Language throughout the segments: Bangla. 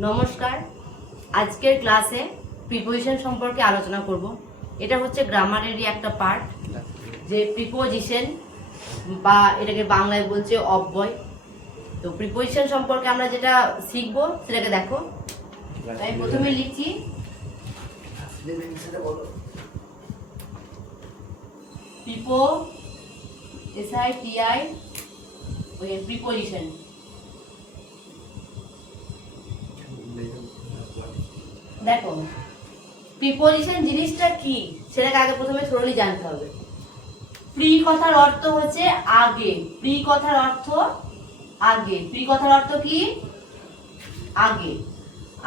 নমস্কার। আজকের ক্লাসে প্রিপোজিশন সম্পর্কে আলোচনা করব। এটা হচ্ছে গ্রামারেরই একটা পার্ট, যে প্রিপোজিশন বা এটাকে বাংলায় বলছে অব্যয়। তো প্রিপোজিশন সম্পর্কে আমরা যেটা শিখব সেটাকে দেখো। তাই প্রথমে লিখছি প্রিপোজিশন। দেখো প্রিপোজিশন জিনিসটা কি সেটাকে আগে প্রথমে থরলি জানতে হবে। প্রি কথার অর্থ হচ্ছে আগে, প্রি কথার অর্থ আগে, প্রি কথার অর্থ কি আগে।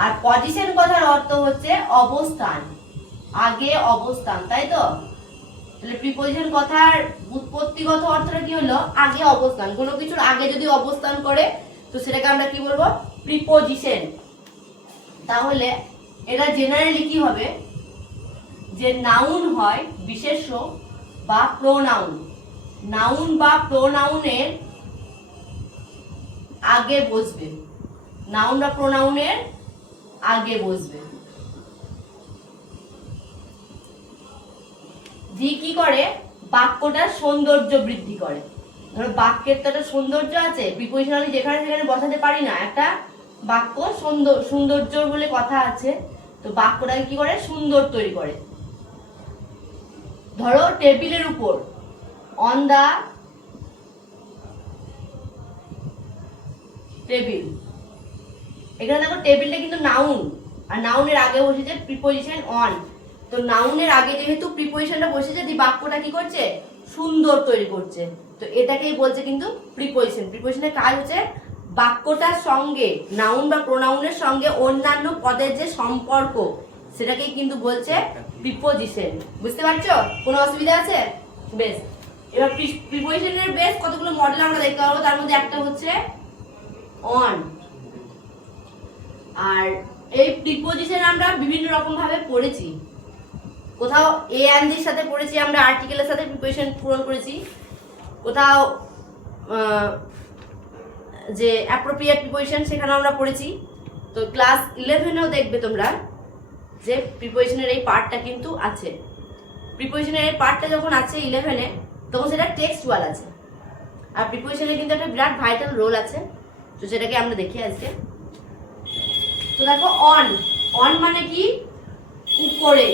আর পজিশন কথার অর্থ হচ্ছে অবস্থান, আগে অবস্থান, তাই তো? তাহলে প্রিপোজিশন কথার উৎপত্তিগত অর্থটা কি হলো? আগে অবস্থান। কোনো কিছুর আগে যদি অবস্থান করে তো সেটাকে আমরা কি বলবো? প্রিপোজিশন। তাহলে এটা জেনারেলি কি হবে? যে নাউন হয় বিশেষ্য বা প্রোনাউন, নাউন বা প্রোনাউনের আগে বসবে, নাউন বা প্রোনাউনের আগে বসবে। যে কি করে? বাক্যটার সৌন্দর্য বৃদ্ধি করে। ধরো বাক্যের তো একটা সৌন্দর্য আছে, প্রিপোজিশন আমি যেখানে সেখানে বসাতে পারি না। একটা বাক্য সৌন্দর্য বলে কথা আছে, তো বাক্যটাকে কি করে? সুন্দর তৈরি করে। ধরো টেবিলের উপর, অন দা টেবিল। এখানে দেখো টেবিলটা কিন্তু নাউন, আর নাউনের আগে বসেছে প্রিপোজিশন অন। তো নাউনের আগে যেহেতু প্রিপোজিশনটা বসেছে, দি বাক্যটা কি করছে? সুন্দর তৈরি করছে। তো এটাকেই বলছে কিন্তু প্রিপোজিশন। প্রিপোজিশনের কাজ হচ্ছে বাক্যটার সঙ্গে, নাউন বা প্রোনাউনের সঙ্গে অন্যান্য পদের যে সম্পর্ক, সেটাকেই কিন্তু বলছে প্রিপোজিশন। বুঝতে পারছো? কোনো অসুবিধা আছে? বেশ, এবার প্রিপোজিশনের বেশ কতগুলো মডেল আমরা দেখতে পাবো। তার মধ্যে একটা হচ্ছে অন। আর এই প্রিপোজিশন আমরা বিভিন্ন রকম ভাবে পড়েছি। কোথাও এ এন্ড এর সাথে পড়েছি, আমরা আর্টিকেলের সাথে প্রিপোজিশন পূরণ করেছি। কোথাও যে অ্যাপ্রোপ্রিয়েট প্রিপোজিশন, সেখানে আমরা পড়েছি। তো ক্লাস 11এও দেখবে তোমরা যে প্রিপোজিশনের এই পার্টটা কিন্তু আছে। প্রিপোজিশনের এই পার্টটা যখন আছে 11-এ, তখন সেটা টেক্সচুয়াল আছে। আর প্রিপোজিশনের কিন্তু একটা বিরাট ভাইটাল রোল আছে, তো সেটাকে আমরা দেখি আজকে। তো দেখো অন, অন মানে কি? উপরে।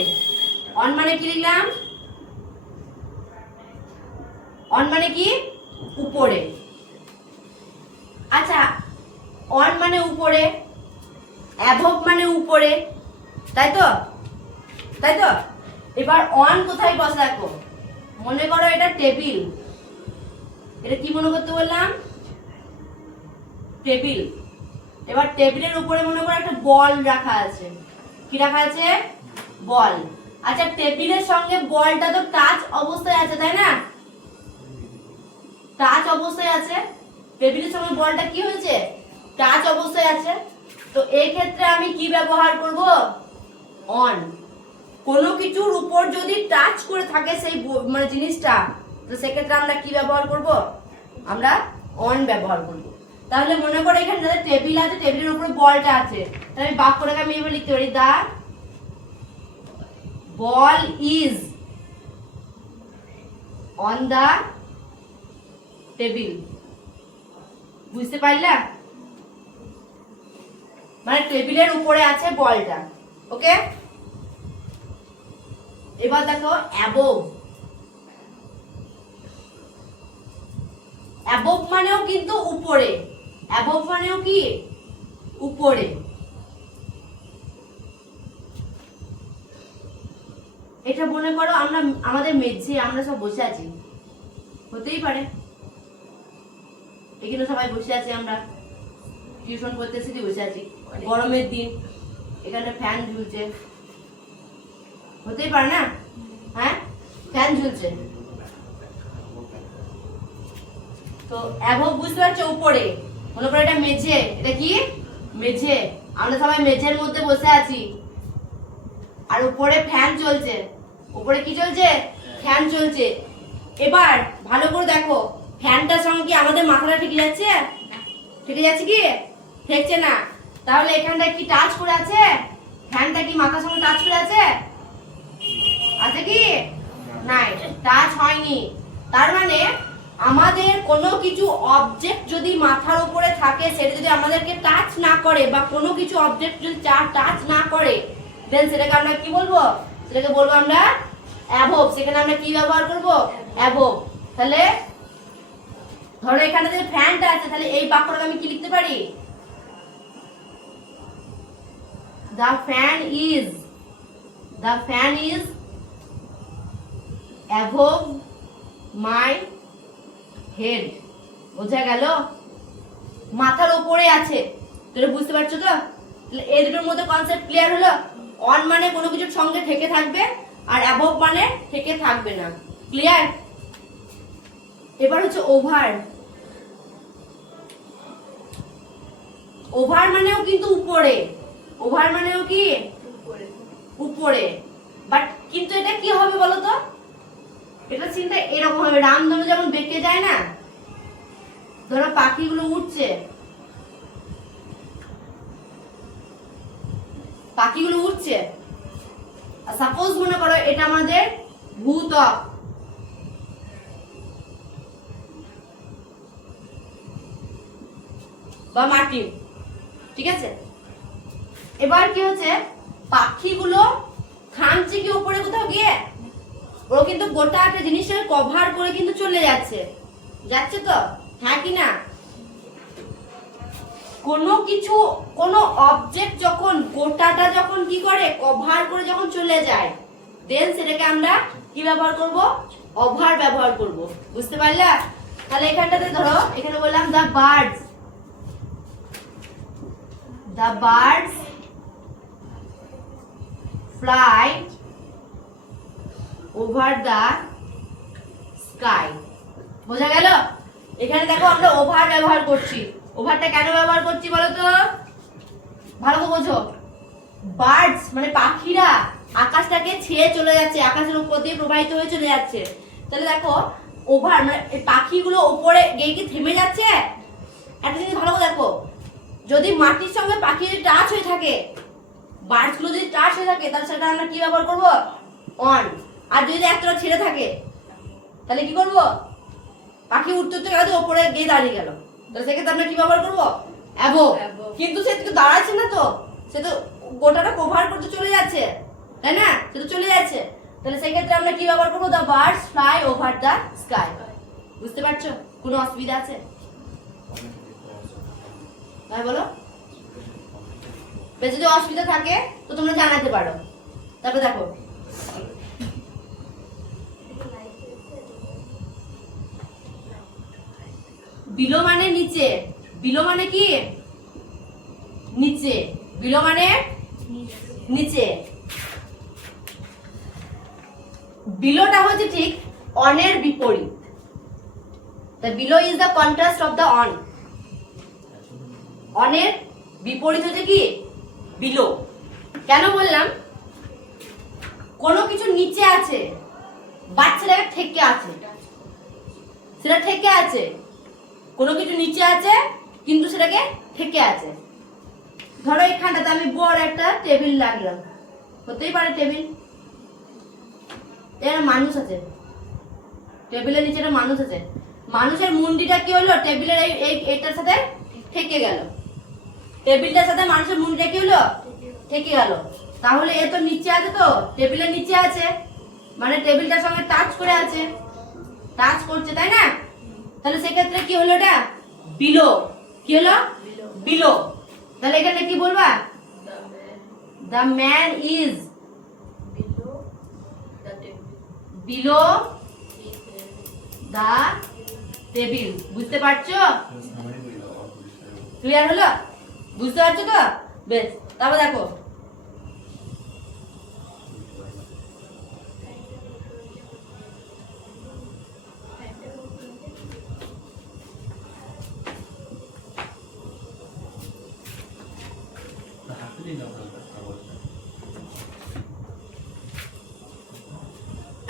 অন মানে কি লিখলাম? অন মানে কি? উপরে। আচ্ছা, অন মানে উপরে, অ্যাভব মানে উপরে, তাই তো? তাই তো? এবার অন কোথায় বসে? দেখো, মনে করো এটা টেবিল। এটা কি মনে করতে বললাম? টেবিল। এবার টেবিলের উপরে মনে করো একটা বল রাখা আছে। কি রাখা আছে? বল। আচ্ছা, টেবিলের সঙ্গে বলটা তো টাচ অবস্থায় আছে, তাই না? টাচ অবস্থায় আছে। টেবিলের সঙ্গে বলটা কি হয়েছে? টাচ অবস্থায় আছে। তো এই ক্ষেত্রে আমি কি ব্যবহার করব? অন। কোনো কিছুর উপর যদি টাচ করে থাকে সেই মানে জিনিসটা, তো সেক্ষেত্রে আমরা কি ব্যবহার করব? আমরা অন ব্যবহার করব। তাহলে মনে করো এখানে যাদের টেবিল আছে, টেবিলের উপরে বলটা আছে, তাহলে বাক্যটাকে আমি এভাবে লিখতে পারি, দা বল ইজ অন দা টেবিল। বুঝতে পারলা? মানে টেবিলের উপরে আছে বলটা। ওকে, এবার দেখো অ্যাবোভ। অ্যাবোভ মানেও কিন্তু উপরে। অ্যাবোভ মানেও কি? উপরে। এটা মনে করো আমরা আমাদের মেঝে আমরা সব বসে আছি, হতেই পারে এখানে সবাই বসে আছি, আমরা টিউশন করতে এসেছি, বসে আছি, গরমের দিন, এখানে ফ্যান ঝুলছে, হতেই পারে না? হ্যাঁ, ফ্যান ঝুলছে। তো অ্যাভব বুঝতে পারছো? উপরে। মনে করো এটা মেঝে। এটা কি? মেঝে। আমরা সবাই মেঝের মধ্যে বসে আছি, আর উপরে ফ্যান চলছে। উপরে কি চলছে? ফ্যান চলছে। এবার ভালো করে দেখো, ফ্যানটার সঙ্গে কি আমাদের মাথাটা ঠেকে যাচ্ছে? ঠেকে যাচ্ছে কি? ঠেকছে না। তাহলে এখানটা কি টাচ করে আছে? ফ্যানটা কি মাথার সঙ্গে টাচ করে আছে? আছে কি? নাই, টাচ হয়নি। তার মানে আমাদের কোনো কিছু অবজেক্ট যদি মাথার উপরে থাকে, সেটা যদি আমাদেরকে টাচ না করে বা কোনো কিছু অবজেক্ট যদি টাচ না করে, দেন সেটাকে আমরা কি বলবো? সেটাকে বলবো আমরা অ্যাবভ। সেখানে আমরা কি ব্যবহার করব? অ্যাবভ। তাহলে ধরো এখানে যে ফ্যানটা আছে, তাহলে এই বাক্যটাকে আমি কি লিখতে পারি? The fan is above my head. বোঝা গেল? মাথার উপরে আছে। তোমরা বুঝতে পারছো তো? তাহলে এই দুটোর মধ্যে কনসেপ্ট ক্লিয়ার হলো? অন মানে কোনো কিছুর সঙ্গে থেকে থাকবে, আর অ্যাবভ মানে থেকে থাকবে না। ক্লিয়ার? এবার হচ্ছে ওভার। ওভার মানেও কিন্তু উপরে। ওভার মানেও কি? উপরে। বাট কিন্তু এটা কি হবে বলো তো? এটা চিন্তা এরকম হবে, রামধনু যেমন বেঁকে যায় না, ধরো পাখিগুলো উঠছে, আর সাপোজ মনে করো এটা আমাদের ভূত্বক, বা মাটি, ঠিক আছে? এবার কি হচ্ছে, পাখিগুলো থামছে কি উপরে কোথাও গিয়ে? ও কিন্তু গোটা একটা জিনিসটাকে কভার করে কিন্তু চলে যাচ্ছে তো, হ্যাঁ কি না? কোনো কিছু, কোনো অবজেক্ট যখন গোটাটা যখন কি করে, কভার করে যখন চলে যায়, দেন সেটাকে আমরা কি ব্যবহার করব? ওভার ব্যবহার করব। বুঝতে পারলা? তাহলে এখানটাতে ধরো, এখানে বললাম the birds fly over the sky. বোঝা গেল? এখানে দেখো আমরা ওভার ব্যবহার করছি। ওভারটা কেন ব্যবহার করছি বলো তো? ভালো করে বোঝো। বার্ডস মানে পাখিরা আকাশটাকে ছেয়ে চলে যাচ্ছে, আকাশের উপর দিয়ে প্রবাহিত হয়ে চলে যাচ্ছে। তাহলে দেখো ওভার মানে পাখিগুলো উপরে গিয়ে কি থেমে যাচ্ছে? একটা জিনিস ভালো করে দেখো, যদি মাটির সঙ্গে পাখি যদি টাচ হয়ে থাকে, বার্ডস গুলো যদি টাচ হয়ে থাকে, তাহলে সেটা আমরা কি ব্যবহার করব? অন। আর যদি একটা ছেড়ে থাকে, তাহলে কি করব? পাখি উঠতে উঠতে গেল, উপরে গিয়ে দাঁড়িয়ে গেল, তাহলে সেক্ষেত্রে আমরা কি ব্যবহার করব? অ্যাবভ। কিন্তু সে তো দাঁড়াচ্ছে না, তো সে তো গোটাটা কভার করতে চলে যাচ্ছে, তাই না? সে তো চলে যাচ্ছে। তাহলে সেক্ষেত্রে আমরা কি ব্যবহার করবো? The birds fly over the sky. বুঝতে পারছো? কোনো অসুবিধা আছে? ভাই বলো। যদি অসুবিধা থাকে তো তোমরা জানাতে পারো। তারপর দেখো, বিলো মানে নিচে। বিলো মানে কি? নিচে। বিলো মানে নিচে। বিলোটা হচ্ছে ঠিক অনের বিপরীত। The below is the contrast of the on. অনের বিপরীত হচ্ছে কি? বিলো। কেন বললাম? কোনো কিছু নিচে আছে, বাট সেটা থেকে আছে, সেটা থেকে আছে। কোনো কিছু নিচে আছে কিন্তু সেটাকে থেকে আছে। ধরো এখানটাতে আমি বড় একটা টেবিল লাগলাম, হতেই পারে টেবিল, এখানে মানুষ আছে, টেবিলের নিচে একটা মানুষ আছে, মানুষের মুন্ডিটা কি হলো? টেবিলের এইটার সাথে থেকে গেল, টেবিলটার সাথে মানুষের মুন্ডিটা কি হলো? থেকে গেল। তাহলে এ তো নিচে আছে, তো টেবিলের নিচে আছে, মানে টেবিলটার সঙ্গে টাচ করে আছে, টাচ করছে, তাই না? তাহলে সেক্ষেত্রে কি হলো? এটা বিলো। কি হলো? বিলো। তাহলে এখানে কি বলবা? The man is below the table. বুঝতে পারছো? ক্লিয়ার হলো? বুঝতে পারছো তো? বেশ, তারপর দেখো,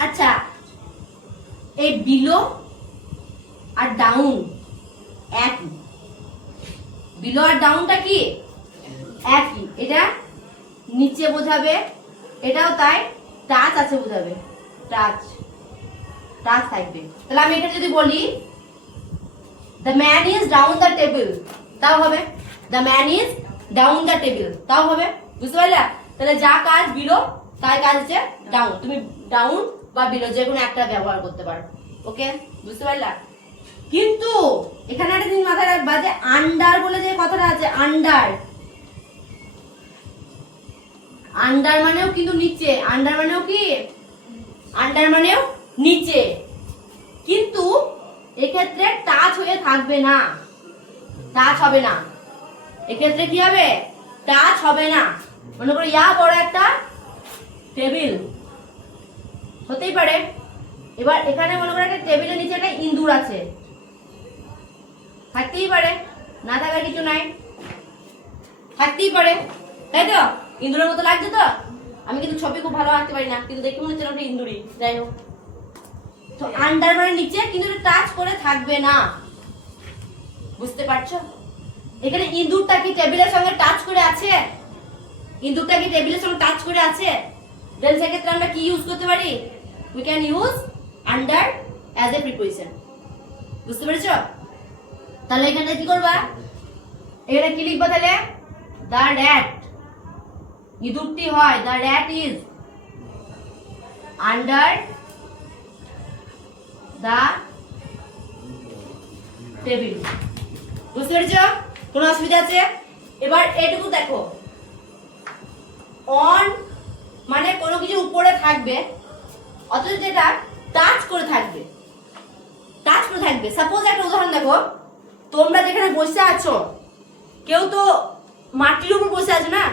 আচ্ছা এই বিলো আর ডাউন একই। বিলো আর ডাউনটা কি? একই, এটা নিচে বোঝাবে, এটাও তাই, টাচ আছে বোঝাবে, টাচ টাচ থাকবে। তাহলে আমি এটা যদি বলি the man is down the table, তাও হবে। The man is down the table, তাও হবে। বুঝতে পারলা? তাহলে যা কাজ বিলো তাই কাজ হচ্ছে ডাউন। তুমি ডাউন বা বিলো যে কোনো একটা ব্যবহার করতে পারো। ওকে, বুঝতে পারলা? কিন্তু এখানে একটা জিনিস মাথায় রাখবা যে আন্ডার বলে যে কথাটা আছে, আন্ডার, আন্ডার মানেও কিন্তু নিচে, আন্ডার মানেও কি, আন্ডার মানেও নিচে, কিন্তু এক্ষেত্রে টাচ হয়ে থাকবে না, টাচ হবে না। এক্ষেত্রে কি হবে? টাচ হবে না। মনে করো ইয়া বড় একটা টেবিল হতেই পারে, এবার এখানে মনে করো একটা টেবিলের নিচে একটা ইঁদুর আছে, থাকতেই পারে, না থাকার কিছু নাই, থাকতেই পারে, তাই তো? ইঁদুরের মতো লাগছে তো? আমি কিন্তু ছবি খুব ভালো আঁকতে পারি না, কিন্তু দেখে মনে হচ্ছে একটা ইঁদুরই। যাই হোক, তো আন্ডার মানে নিচে, কিন্তু টাচ করে থাকবে না। বুঝতে পারছো? এখানে ইঁদুরটা কি টেবিলের সঙ্গে টাচ করে আছে? ইঁদুরটা কি টেবিলের সঙ্গে টাচ করে আছে? দেন সেক্ষেত্রে আমরা কি ইউজ করতে পারি? We can use under as a preposition. বুঝতে পেরেছো? তাহলে এখানে কি করবা? এখানে কি লিখবা তাহলে? দ্য র্যাট, ইঁদুরটি হয়, the rat is under the table. বুঝতে পেরেছো? কোনো অসুবিধা আছে? এবার এটুকু দেখো, অন মানে কোনো কিছু উপরে থাকবে, অথচ যেটা টাচ করে থাকবে, টাচ করে থাকবে। সাপোজ একটা উদাহরণ দেখো, তোমরা যেখানে বসে আছো, কেউ তো মাটির উপর বসে আছো না,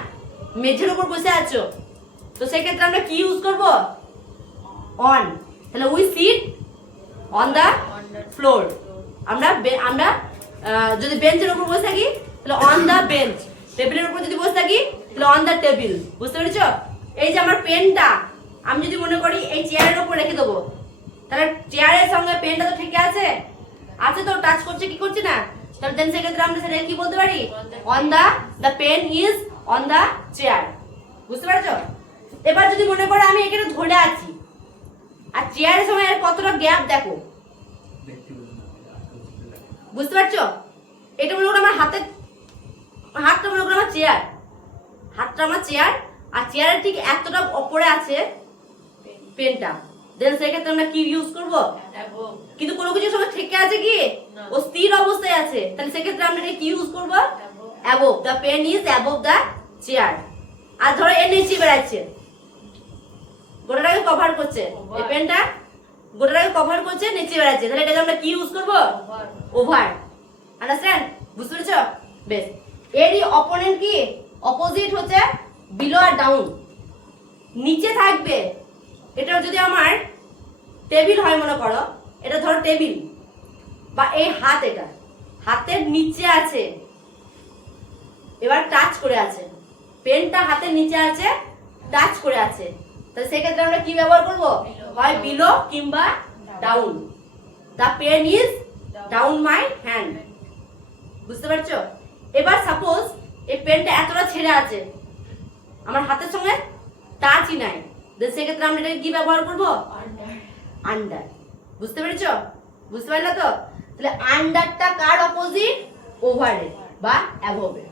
মেঝের উপর বসে আছো, তো সেক্ষেত্রে আমরা কি ইউজ করব? অন। তাহলে we sit on the floor. আমরা যদি বেঞ্চের উপর বসে থাকি তাহলে অন দা বেঞ্চ, টেবিলের উপর যদি বসে থাকি তাহলে অন দা টেবিল। বুঝতে পেরেছো? এই যে আমার পেনটা আমি যদি মনে করি এই চেয়ারের উপর রেখে দেবো, তাহলে চেয়ারের সঙ্গে পেনটা তো ঠিক আছে, আছে তো, টাচ করছে কি করছে না? তাহলে দেন সেক্ষেত্রে আমরা সেটা কি বলতে পারি? On the pen is on the chair. বুঝতে পারছো? এবার যদি মনে করো আমি এখানে ধরে আছি, আর চেয়ারের সময় কতটা গ্যাপ দেখো। বুঝতে পারছো? এটা মনে করো আমার হাতটা মনে করো আমার চেয়ার, হাতটা আমার চেয়ার, আর চেয়ারের ঠিক এতটা উপরে আছে পেনটা। দেন সেক্ষেত্রে আমরা কি ইউজ করব? কিন্তু কোনো কিছু সময় থেকে আছে কি, ও স্থির অবস্থায় আছে, তাহলে সেক্ষেত্রে আমরা কি ইউজ করব? Above. The pen is above the chair. আর ধরো এর নিচে বেড়াচ্ছে, গোটাটাকে কভার করছে, এই পেনটা গোটাটাকে কভার করছে, নিচে বেড়াচ্ছে, তাহলে এটাকে আমরা কি ইউজ করব? ওভার। আন্ডারস্ট্যান্ড? বুঝতে পেরেছো? বেশ। এরই অপোনেন্ট কি, অপোজিট হচ্ছে বিলো আর ডাউন। নিচে থাকবে, এটা যদি আমার টেবিল হয় মনে করো, এটা ধরো টেবিল, বা এই হাত, এটা হাতের নিচে আছে, এবার টাচ করে আছে, পেনটা হাতের নিচে আছে, টাচ করে আছে, তাহলে সেক্ষেত্রে আমরা কি ব্যবহার করব? হয় বিলো কিংবা down. The pen is down my hand. বুঝতে পারছো? এবার সাপোজ এই পেনটা এতটা ছেড়ে আছে, আমার হাতের সঙ্গে টাচই নাই, সেক্ষেত্রে আমরা এটাকে কি ব্যবহার করব? আন্ডার। বুঝতে পেরেছো? বুঝতে পারলে তো? তাহলে আন্ডারটা কার অপোজিট? ওভারের বা অ্যাবোভের।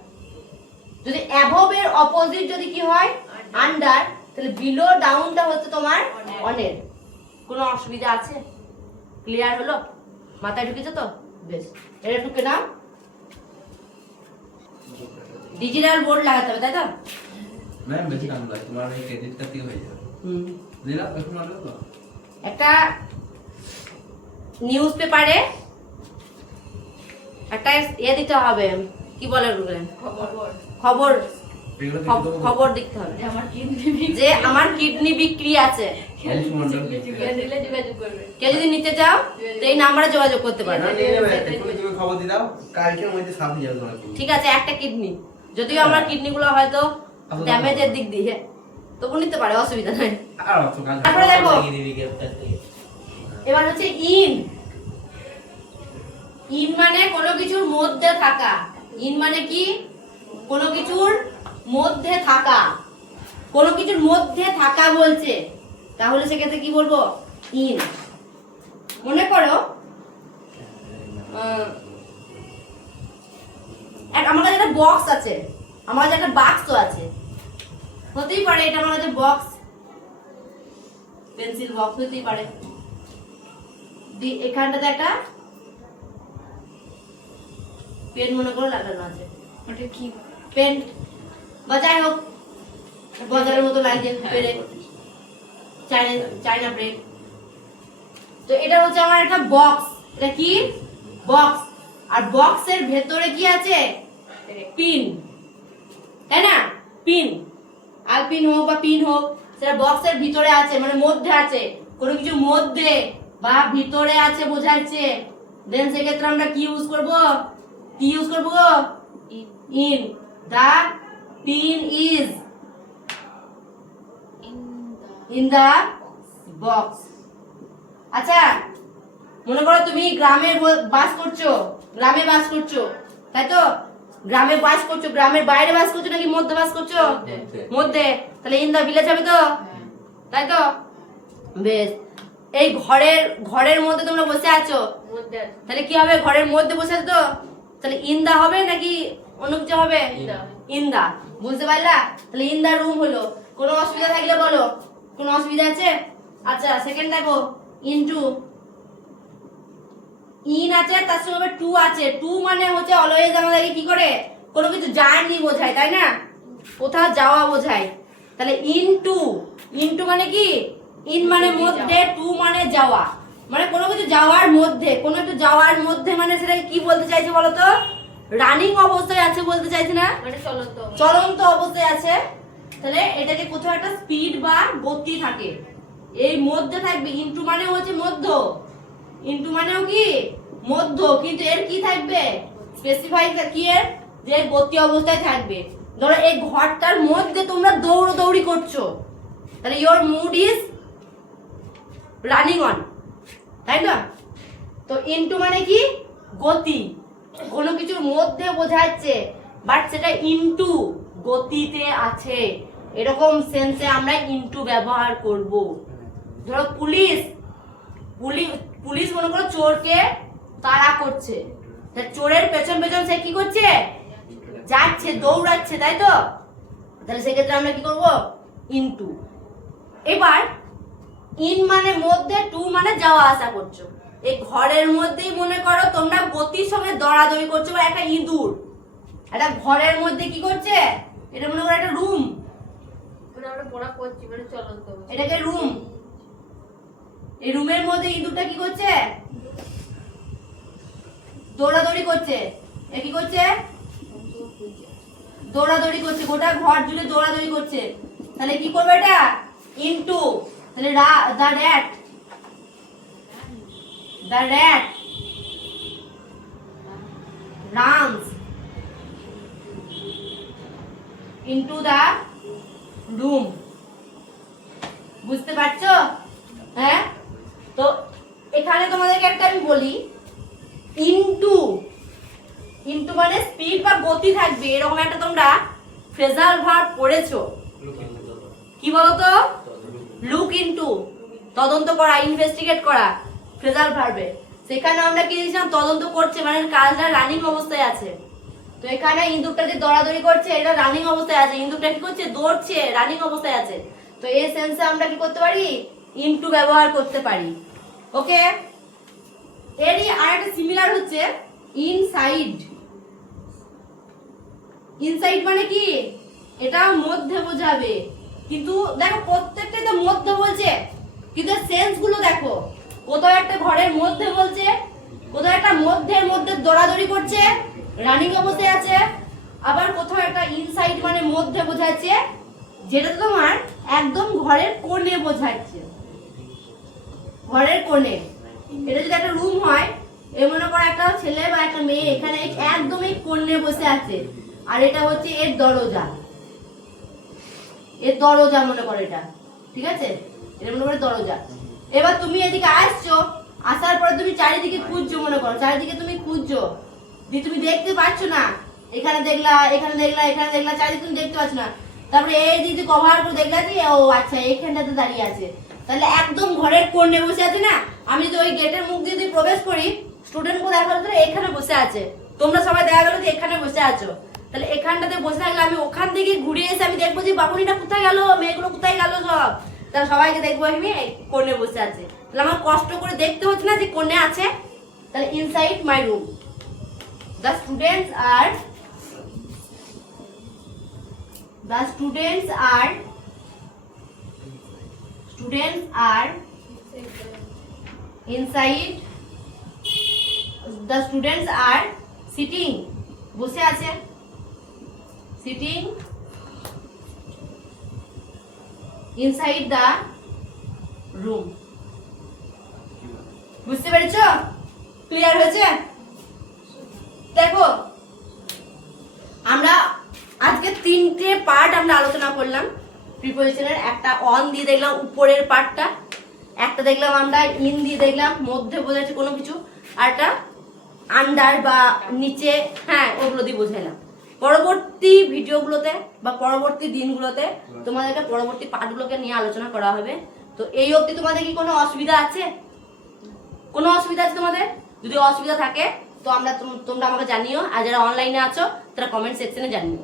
যদি অ্যাবোভের অপোজিট যদি কি হয়? আন্ডার, তাহলে বিলো ডাউনটা হচ্ছে তোমার অনের। কোনো অসুবিধা আছে? ক্লিয়ার হলো? মাথায় ঢুকেছে তো? বেশ, এটা ঢুকে নাও। ডিজিটাল বোর্ড লাগাতে হবে, তাই তো? ম্যাম বেশি কাম লাগে, তোমার এই ক্রেডিটটা কি হয়ে যাবে? দিলা এখন আলো তো একটা নিউজ পেপারে একটা দিতে হবে, কি বলে খবর, খবর দিতে হবে যে আমার কিডনি বিক্রি আছে। কেউ যদি নিতে চাও তো এই নাম্বারে যোগাযোগ করতে পারো। খবর দিয়ে দাও, কালকের মধ্যে সাথে যাবে তোমার। ঠিক আছে, একটা কিডনি, যদিও আমার কিডনি গুলো হয়তো ড্যামেজের দিক দিয়ে, তবু নিতে পারে, অসুবিধা নাই। তারপরে দেখো, এবার হচ্ছে ইন। ইন মানে কোনো কিছুর মধ্যে থাকা। ইন মানে কি? কোনো কিছুর মধ্যে থাকা, কোনো কিছুর মধ্যে থাকা বলছে, তাহলে সেক্ষেত্রে কি বলবো? ইন। মনে করো আমার কাছে একটা বক্স আছে, আমার কাছে একটা বাক্স আছে, হতেই পারে এটা আমার কাছে বক্স, পেন্সিল বক্স হতেই পারে। এখানটাতে একটা পেন মনে করো লাগানো আছে, ওটা কি? পেন বা যাই হোক বাজারের মতো লাগছে পেরে, চাইনা ব্রেড। তো এটা হচ্ছে আমার একটা বক্স, এটা কি? বক্স। আর বক্সের ভেতরে কি আছে? পিন, তাই না? পিন, আর পিন হোক বা পিন হোক, সেটা বক্সের ভিতরে আছে, মানে মধ্যে আছে, কোনো কিছু মধ্যে বা ভিতরে আছে বোঝাচ্ছে। দেন সেক্ষেত্রে আমরা কি ইউজ করব? কি ইউজ করব? In. The pin is in the box. আচ্ছা, মনে করো তুমি গ্রামে বাস করছো, গ্রামে বাস করছো, তাই তো? গ্রামে বাস করছো, গ্রামের বাইরে বাস করছো নাকি মধ্যে বাস করছো? মধ্যে। তাহলে ইন দা ভিলেজ হবে তো, তাই তো? বেশ। এই ঘরের মধ্যে তোমরা বসে আছো, তাহলে কি হবে? ঘরের মধ্যে বসে আছো তো, তাহলে ইন দা হবে নাকি অন্য কিছু হবে? In the. বুঝতে পারলা? তাহলে ইন দা রুম হলো। কোনো অসুবিধা থাকলে বলো, কোনো অসুবিধা আছে? আচ্ছা, সেকেন্ড দেখো, ইনটু। ইন আছে, তার সঙ্গে টু আছে। টু মানে হচ্ছে অলওয়েজ আমাদেরকে কি করে? কোনো কিছু জার্নি বোঝায়, তাই না? কোথাও যাওয়া বোঝায়। তাহলে ইনটু, ইনটু মানে কি? ইন মানে মধ্যে, টু মানে যাওয়া, মানে কোনো কিছু যাওয়ার মধ্যে, কোনো একটু যাওয়ার মধ্যে, মানে সেটাকে কি বলতে চাইছে বলো তো? রানিং অবস্থায় আছে বলতে চাইছে না, মানে চলন্ত অবস্থায় আছে। তাহলে এটাকে কোথাও একটা স্পিড বা গতি থাকে, এই মধ্যে থাকবে। ইনটু মানে হচ্ছে মধ্য, ইনটু মানেও কি? মধ্য, কিন্তু এর কি থাকবে? স্পেসিফাই কি এর? যে গতি অবস্থায় থাকবে। ধরো এই ঘরটার মধ্যে তোমরা দৌড়ি করছো, তাহলে your mood is running on, তাই না? তো ইনটু মানে কি? গতি, কোনো কিছুর মধ্যে বোঝাচ্ছে, বাট সেটা ইনটু গতিতে আছে, এরকম সেন্সে আমরা ইনটু ব্যবহার করব। ধরো পুলিশ, পুলিশ মনে করো চোরকে তাড়া করছে, চোরের পেছন পেছন সে কি করছে? যাচ্ছে, দৌড়াচ্ছে, তাই তো? তাহলে সেক্ষেত্রে আমরা কি করব? ইনটু। এবার ইন মানে মধ্যে, টু মানে যাওয়া আসা করছো। এই ঘরের মধ্যেই মনে করো তোমরা গতির সঙ্গে দৌড়াদৌড়ি করছো, বা একটা ইঁদুর একটা ঘরের মধ্যে কি করছে? এটা মনে করো একটা রুম, আমরা পড়া করছি, মানে চলন্ত, এটাকে রুম। এই রুমের মধ্যে ইঁদুরটা কি করছে? দৌড়াদৌড়ি করছে। এ কি করছে? দৌড়াদৌড়ি করছে, গোটা ঘর জুড়ে দৌড়াদৌড়ি করছে। তাহলে কি করবে এটা? ইনটু। তাহলে the rat runs into the room। বুঝতে পারছো? হ্যাঁ, তো এখানে তোমাদেরকে একটা আমি বলি, ইনটু, ইনটু মানে স্পিড বা গতি থাকবে, এরকম একটা তোমরা ফ্রেজাল ভার্ব পড়েছো। কি বলতো? লুক ইনটু, তদন্ত করা, ইনভেস্টিগেট করা, ফ্রেজাল ভার্বে। সেখানে আমরা কি দিয়েছিলাম? তদন্ত করছে, মানে কাজটা রানিং অবস্থায় আছে। তো এখানে ইন্দুরটা যে দৌড়াদৌড়ি করছে, এটা রানিং অবস্থায় আছে। ইন্দুরটা কি করছে? দৌড়ছে, রানিং অবস্থায় আছে। তো এই সেন্সে আমরা কি করতে পারি? ইনটু ব্যবহার করতে পারি। ওকে, এরই আরেকটা সিমিলার হচ্ছে ইনসাইড। ইনসাইড মানে কি? এটা মধ্যে বোঝাবে, কিন্তু দেখো প্রত্যেকটা তো মধ্যে বলছে, কিন্তু সেন্স গুলো দেখো, কোথাও একটা ঘরের মধ্যে বলছে, কোথাও একটা মধ্যের মধ্যে দৌড়াদৌড়ি করছে, রানিং অবস্থায় আছে, আবার কোথাও একটা ইনসাইড মানে মধ্যে বোঝাচ্ছে, যেটা তোমার একদম ঘরের কোণে বোঝাচ্ছে, ঘরের কোণে। এটা যদি একটা রুম হয়, এ মনে করো একটা ছেলে বা একটা মেয়ে এখানে একদম এই কোণে বসে আছে, আর এটা হচ্ছে এর দরজা, এর দরজা মনে করো এটা, ঠিক আছে? এটা মনে করো দরজা। এবার তুমি এদিকে আসছো, আসার পরে তুমি চারিদিকে খুঁজছো, মনে করো চারিদিকে তুমি খুঁজছো, দিয়ে তুমি দেখতে পাচ্ছ না, এখানে দেখলা, এখানে দেখলা, এখানে দেখলা, চারিদিকে তুমি দেখতে পাচ্ছ না। তারপরে এই দিদি কভার করে দেখলা যে ও আচ্ছা এইখানটাতে দাঁড়িয়ে আছে, তাহলে একদম ঘরের কোণে বসে আছে না। আমি যদি ওই গেটের মুখ দিয়ে যদি প্রবেশ করি, স্টুডেন্টকে দেখা গেলো এখানে বসে আছে, তোমরা সবাই দেখা গেলো যে এখানে বসে আছো, তাহলে এখানটাতে বসে থাকলে আমি ওখান থেকে ঘুরে এসে আমি দেখবো যে বাবুনিটা কোথায় গেল, মেয়েগুলো কোথায় গেল সব, তাহলে সবাইকে দেখবো আমি কোণে বসে আছে। তাহলে আমার কষ্ট করে দেখতে হচ্ছে না যে কোণে আছে। তাহলে inside my room the students are inside, the students are sitting, বসে আছে, sitting inside the room। বুঝতে পেরেছো? ক্লিয়ার হয়েছে? দেখো আমরা আজকে 3টে পার্ট আমরা আলোচনা করলাম প্রিপোজিশনের। একটা অন দিয়ে দেখলাম উপরের পার্টটা, একটা দেখলাম আমরা ইন দিয়ে দেখলাম মধ্যে বোঝাচ্ছে কোনো কিছু, আর একটা আন্ডার বা নিচে, হ্যাঁ ওগুলো দিয়ে বোঝাইলাম। পরবর্তী ভিডিওগুলোতে বা পরবর্তী দিনগুলোতে তোমাদেরকে পরবর্তী পার্টগুলোকে নিয়ে আলোচনা করা হবে। তো এই অবধি তোমাদের কি কোনো অসুবিধা আছে? কোনো অসুবিধা আছে তোমাদের? যদি অসুবিধা থাকে তো তোমরা আমাকে জানিও, আর যারা অনলাইনে আছো তারা কমেন্ট সেকশনে জানিও।